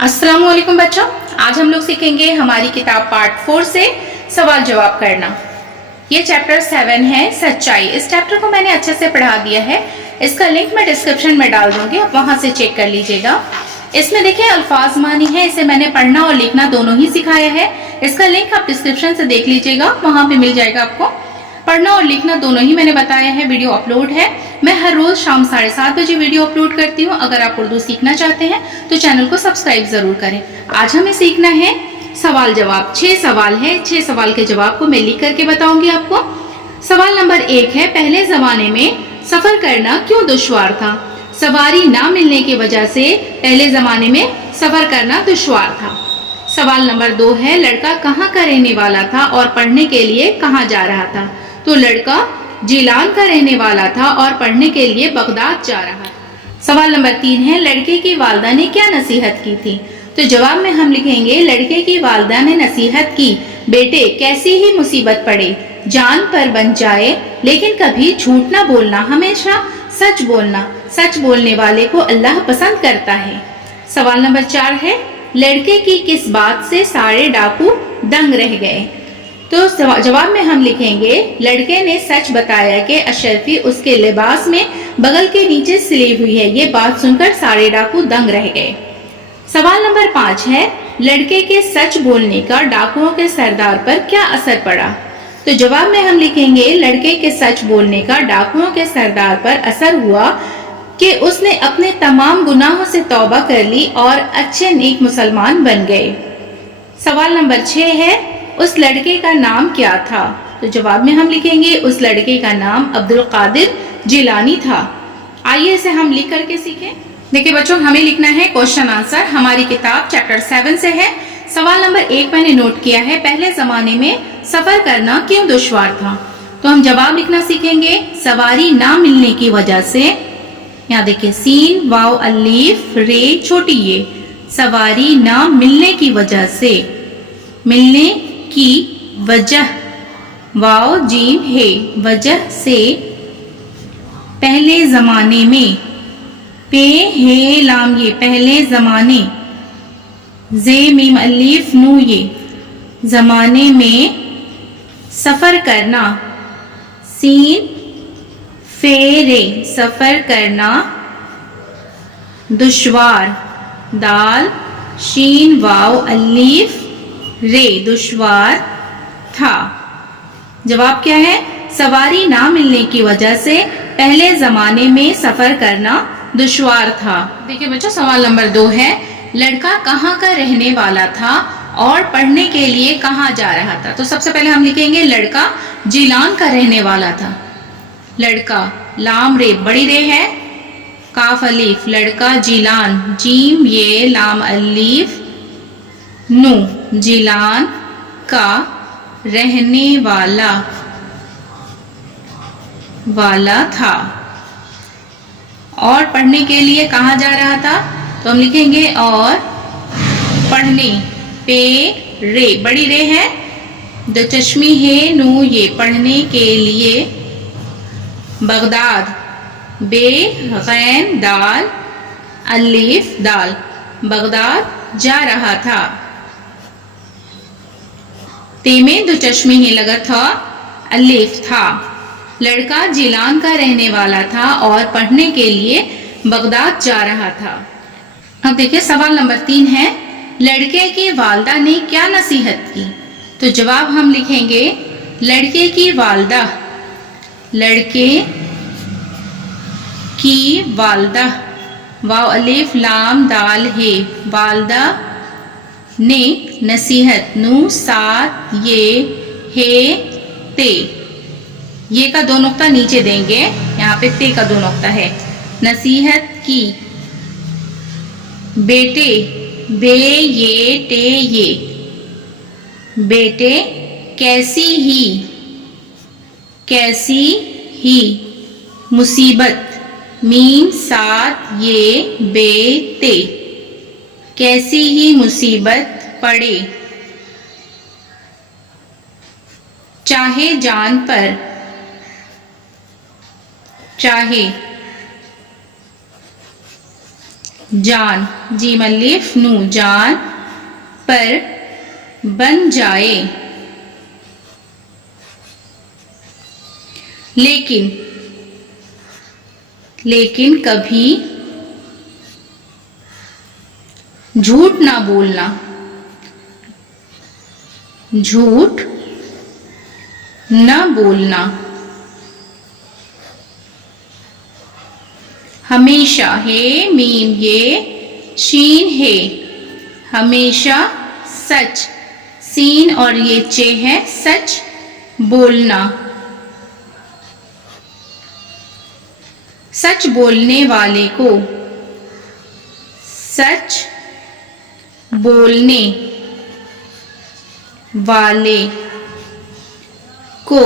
अस्सलाम वालेकुम बच्चों, आज हम लोग सीखेंगे हमारी किताब पार्ट 4 से सवाल जवाब करना। ये चैप्टर 7 है सच्चाई। इस चैप्टर को मैंने अच्छे से पढ़ा दिया है, इसका लिंक मैं डिस्क्रिप्शन में डाल दूंगी, आप वहां से चेक कर लीजिएगा। इसमें देखिए अल्फाज मानी है, इसे मैंने पढ़ना और लिखना दोनों ही सिखाया है। इसका लिंक आप डिस्क्रिप्शन से देख लीजिएगा, वहां पे मिल जाएगा आपको। पढ़ना और लिखना दोनों ही मैंने बताया है। वीडियो अपलोड है, मैं हर रोज शाम 7:30 बजे वीडियो अपलोड करती हूँ। अगर आप उर्दू सीखना चाहते हैं तो चैनल को सब्सक्राइब जरूर करें। आज हमें सीखना है सवाल जवाब। 6 सवाल है, 6 सवाल के जवाब को मैं लिख करके बताऊंगी आपको। सवाल नंबर 1 है, पहले जमाने में सफर करना क्यों दुश्वार था? सवारी ना मिलने की वजह से पहले जमाने में सफर करना दुश्वार था। सवाल नंबर 2 है, लड़का कहाँ का रहने वाला था और पढ़ने के लिए कहाँ जा रहा था? तो लड़का जिलान का रहने वाला था और पढ़ने के लिए बगदाद जा रहा था। सवाल नंबर 3 है, लड़के की वालिदा ने क्या नसीहत की थी? तो जवाब में हम लिखेंगे, लड़के की वालिदा ने नसीहत की, बेटे कैसी ही मुसीबत पड़े जान पर बन जाए लेकिन कभी झूठ ना बोलना, हमेशा सच बोलना, सच बोलने वाले को अल्लाह पसंद करता है। सवाल नंबर 4 है, लड़के की किस बात से सारे डाकू दंग रह गए? तो जवाब में हम लिखेंगे, लड़के ने सच बताया कि अशरफी उसके लिबास में बगल के नीचे सिली हुई है। ये बात सुनकर सारे डाकू दंग रह गए। सवाल नंबर 5 है, लड़के के सच बोलने का डाकुओं के सरदार पर क्या असर पड़ा? तो जवाब में हम लिखेंगे, लड़के के सच बोलने का डाकुओं के सरदार पर असर हुआ कि उसने अपने तमाम गुनाहों से तौबा कर ली और अच्छे नेक मुसलमान बन गए। सवाल नंबर 6 है, उस लड़के का नाम क्या था? तो जवाब में हम लिखेंगे, उस लड़के का नाम अब्दुल कादिर जिलानी था। आइए इसे हम लिख करके सीखें। देखिए बच्चों, हमें लिखना है क्वेश्चन आंसर। हमारी किताब चैप्टर 7 से है। सवाल नंबर 1 मैंने नोट किया है, पहले जमाने में सफर करना क्यों दुश्वार था? तो हम जवाब लिखना सीखेंगे, सवारी ना मिलने की वजह से। यहाँ देखिए, सीन वाव अलीफ रे छोटी ये, सवारी ना मिलने की वजह से, मिलने की वजह वाव जीम है, वजह से पहले जमाने में, पे है लाम ये पहले जमाने, जे मीम अलीफ नू ये जमाने में सफर करना, सीन फेरे सफर करना दुश्वार, दाल शीन वाव अलीफ रे दुश्वार था। जवाब क्या है? सवारी ना मिलने की वजह से पहले जमाने में सफर करना दुश्वार था। देखिए बच्चों, सवाल नंबर 2 है, लड़का कहाँ का रहने वाला था और पढ़ने के लिए कहाँ जा रहा था? तो सबसे पहले हम लिखेंगे, लड़का जिलान का रहने वाला था। लड़का लाम रे बड़ी रे है, काफ अलीफ, लड़का जिलान जीम ये लाम अलीफ नू जिलान का रहने वाला था और पढ़ने के लिए कहाँ जा रहा था? तो हम लिखेंगे, और पढ़ने पे रे बड़ी रे है, दो चश्मी है नू ये पढ़ने के लिए, बगदाद बे गैन दाल अलीफ दाल, बगदाद जा रहा था। तेमे दो चश्मे ही लगा था, अलीफ था। लड़का जिलान का रहने वाला था और पढ़ने के लिए बगदाद जा रहा था। अब देखिए सवाल नंबर 3 है, लड़के की वालिदा ने क्या नसीहत की? तो जवाब हम लिखेंगे, लड़के की वालिदा, लड़के की वालिदा वाव अलीफ लाम दाल है, वालिदा ने नसीहत नू सात ये हे ते, ये का 2 नुक्ता नीचे देंगे, यहाँ पे ते का 2 नुक्ता है, नसीहत की, बेटे बे ये टे ये, बेटे कैसी ही मुसीबत, मीम सात ये बे ते, कैसी ही मुसीबत पड़े चाहे जान पर, चाहे जान, जीम अलिफ नू, जान पर बन जाए। लेकिन, लेकिन कभी झूठ ना बोलना, झूठ न बोलना। हमेशा, हे मीम ये शीन है, हमेशा सच, सीन और ये चे है, सच बोलना। सच बोलने वाले को, सच बोलने वाले को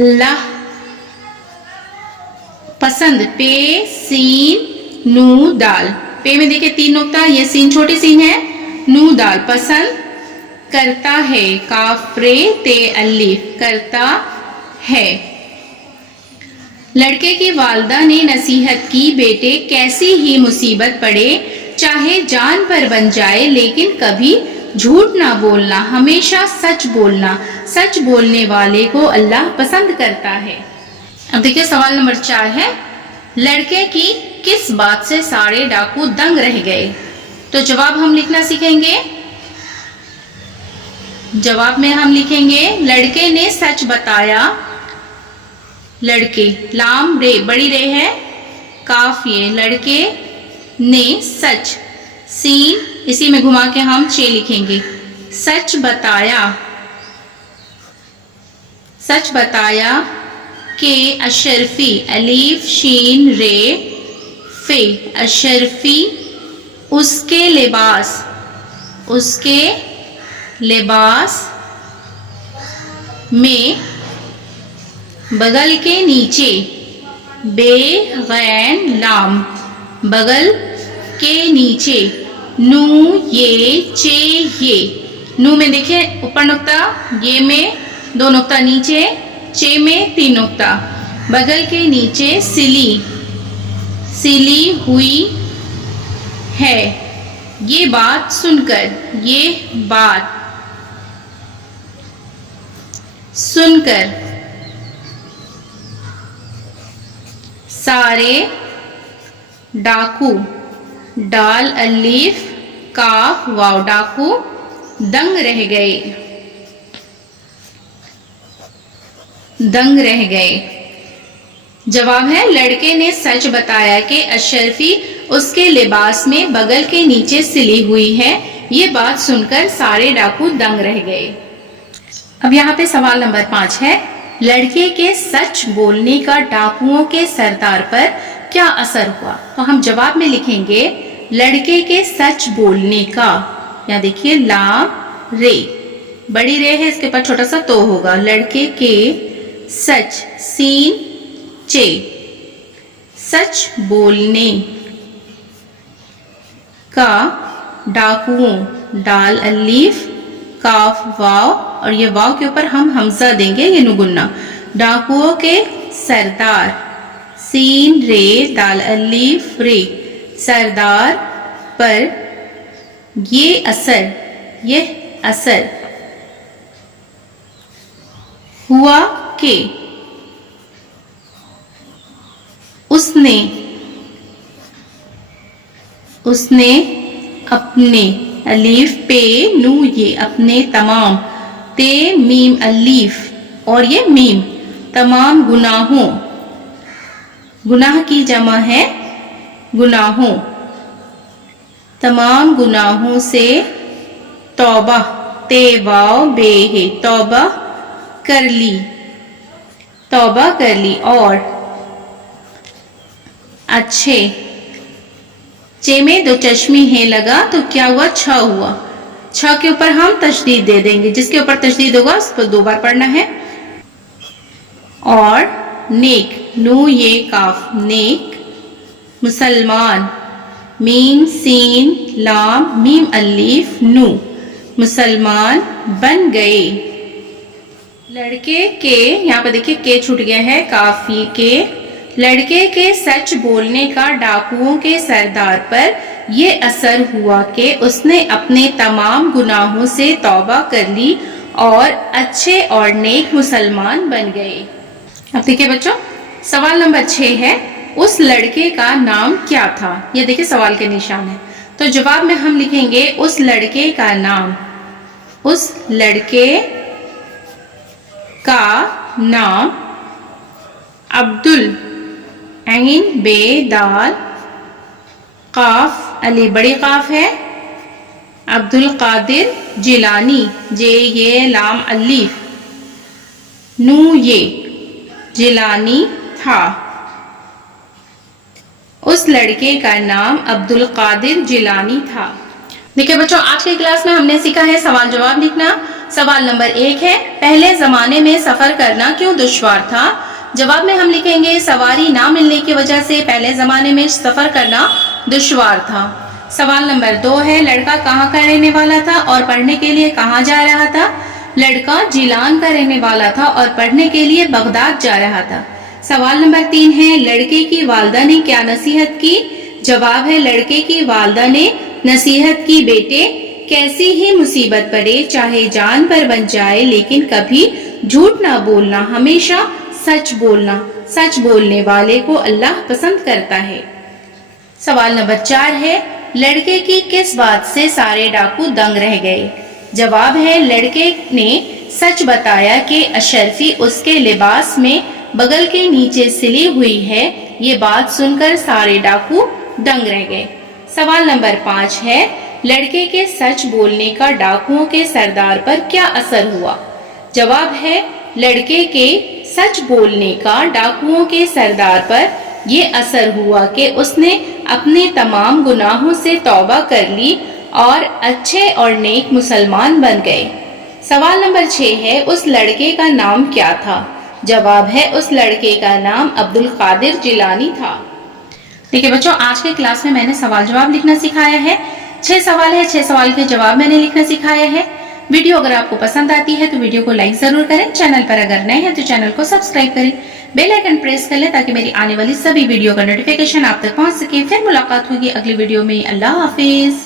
अल्लाह पसंद, पे सीन नू दाल, पे में देखिए 3 नुक्ता, ये सीन छोटी सीन है, नू दाल पसंद करता है, काफ रे ते अलिफ करता है। लड़के की वालदा ने नसीहत की, बेटे कैसी ही मुसीबत पड़े चाहे जान पर बन जाए लेकिन कभी झूठ ना बोलना, हमेशा सच बोलना, सच बोलने वाले को अल्लाह पसंद करता है। अब देखिए सवाल नंबर 4 है, लड़के की किस बात से सारे डाकू दंग रह गए? तो जवाब हम लिखना सीखेंगे। जवाब में हम लिखेंगे लड़के ने सच बताया, लड़के, लाम रे बड़ी रे है, काफ ये, लड़के ने सच, सीन इसी में घुमा के हम चे लिखेंगे, सच बताया, सच बताया के अशरफी, अलीफ शीन रे फे, अशरफी उसके लिबास, उसके लिबास में बगल के नीचे, बे गैन लाम, बगल के नीचे, नू ये चे ये, नू में देखिए ऊपर नुक्ता, ये में 2 नुक्ता नीचे, चे में 3 नुक्ता, बगल के नीचे सिली, सिली हुई है। ये बात सुनकर, ये बात सुनकर सारे डाकू, डाल अलीफ काफ वाव, डाकू दंग रह गए, दंग रह गए। जवाब है लड़के ने सच बताया कि अशरफी उसके लिबास में बगल के नीचे सिली हुई है। ये बात सुनकर सारे डाकू दंग रह गए। अब यहाँ पे सवाल नंबर 5 है, लड़के के सच बोलने का डाकुओं के सरदार पर क्या असर हुआ? तो हम जवाब में लिखेंगे लड़के के सच बोलने का, यहाँ देखिए लाम रे, बड़ी रे है, इसके ऊपर छोटा सा तो होगा, लड़के के सच, सीन चे, सच बोलने का डाकुओं, डाल अलीफ काफ वाव, और ये वाव के ऊपर हम हमजा देंगे, ये नुगुन्ना, डाकुओं के सरदार, सीन रे दाल अलीफ रे, सरदार पर ये असर हुआ कि उसने अपने, अलीफ पे नू ये, अपने तमाम, ते मीम अलीफ और ये मीम, तमाम गुनाहों, गुनाह की जमा है गुनाहों, तमाम गुनाहों से तौबा, ते वाव बे है, तौबा कर ली, तौबा कर ली, और अच्छे, चे में 2 चश्मी है लगा तो क्या हुआ, छ हुआ, छ के ऊपर हम तशदीद दे देंगे, जिसके ऊपर तशदीद होगा उस पर 2 बार पढ़ना है। और नेक, नू ये काफ, नेक, मुसलमान, मीम सीन लाम मीम अलीफ नू, मुसलमान बन गए। लड़के के, यहाँ पर देखिए के छूट गया है, काफी के लड़के के सच बोलने का डाकुओं के सरदार पर ये असर हुआ कि उसने अपने तमाम गुनाहों से तौबा कर ली और अच्छे और नेक मुसलमान बन गए। अब देखिए बच्चों, सवाल नंबर 6 है, उस लड़के का नाम क्या था? ये देखिए सवाल के निशान है। तो जवाब में हम लिखेंगे उस लड़के का नाम, उस लड़के का नाम अब्दुल, ऐन बे दाल काफ अली बड़ी काफ है, अब्दुल कादिर जिलानी, जे ये लाम अलीफ, नू ये, जिलानी था। उस लड़के का नाम अब्दुल कादिर जिलानी था। देखिए बच्चों, आज की क्लास में हमने सीखा है सवाल जवाब लिखना। सवाल नंबर 1 है, पहले जमाने में सफर करना क्यों दुश्वार था? जवाब में हम लिखेंगे सवारी ना मिलने की वजह से पहले जमाने में सफर करना दुश्वार था। सवाल नंबर 2 है, लड़का कहाँ का रहने वाला था और पढ़ने के लिए कहाँ जा रहा था? लड़का जिलान का रहने वाला था और पढ़ने के लिए बगदाद जा रहा था। सवाल नंबर 3 है, लड़के की वालदा ने क्या नसीहत की? जवाब है लड़के की वालदा ने नसीहत की, बेटे कैसी ही मुसीबत पड़े, चाहे जान पर बन जाए, लेकिन कभी झूठ ना बोलना, हमेशा सच बोलना, सच बोलने वाले को अल्लाह पसंद करता है। सवाल नंबर 4 है, लड़के की किस बात से सारे डाकू दंग रह गए? जवाब है लड़के ने सच बताया कि अशरफी उसके लिबास में बगल के नीचे सिली हुई है। ये बात सुनकर सारे डाकू दंग रह गए। सवाल नंबर 5 है, लड़के के सच बोलने का डाकुओं के सरदार पर क्या असर हुआ? जवाब है लड़के के सच बोलने का डाकुओं के सरदार पर ये असर हुआ कि उसने अपने तमाम गुनाहों से तौबा कर ली और अच्छे और नेक मुसलमान बन गए। सवाल नंबर 6 है, उस लड़के का नाम क्या था? जवाब है उस लड़के का नाम अब्दुल कादिर जिलानी था। देखिए बच्चों, आज के क्लास में मैंने सवाल जवाब लिखना सिखाया है। 6 सवाल है, 6 सवाल के जवाब मैंने लिखना सिखाया है। वीडियो अगर आपको पसंद आती है तो वीडियो को लाइक जरूर करें। चैनल पर अगर नए हैं तो चैनल को सब्सक्राइब करें, बेल आइकन प्रेस कर लें ताकि मेरी आने वाली सभी वीडियो का नोटिफिकेशन आप तक पहुंच सके। फिर मुलाकात होगी अगली वीडियो में। अल्लाह हाफिज।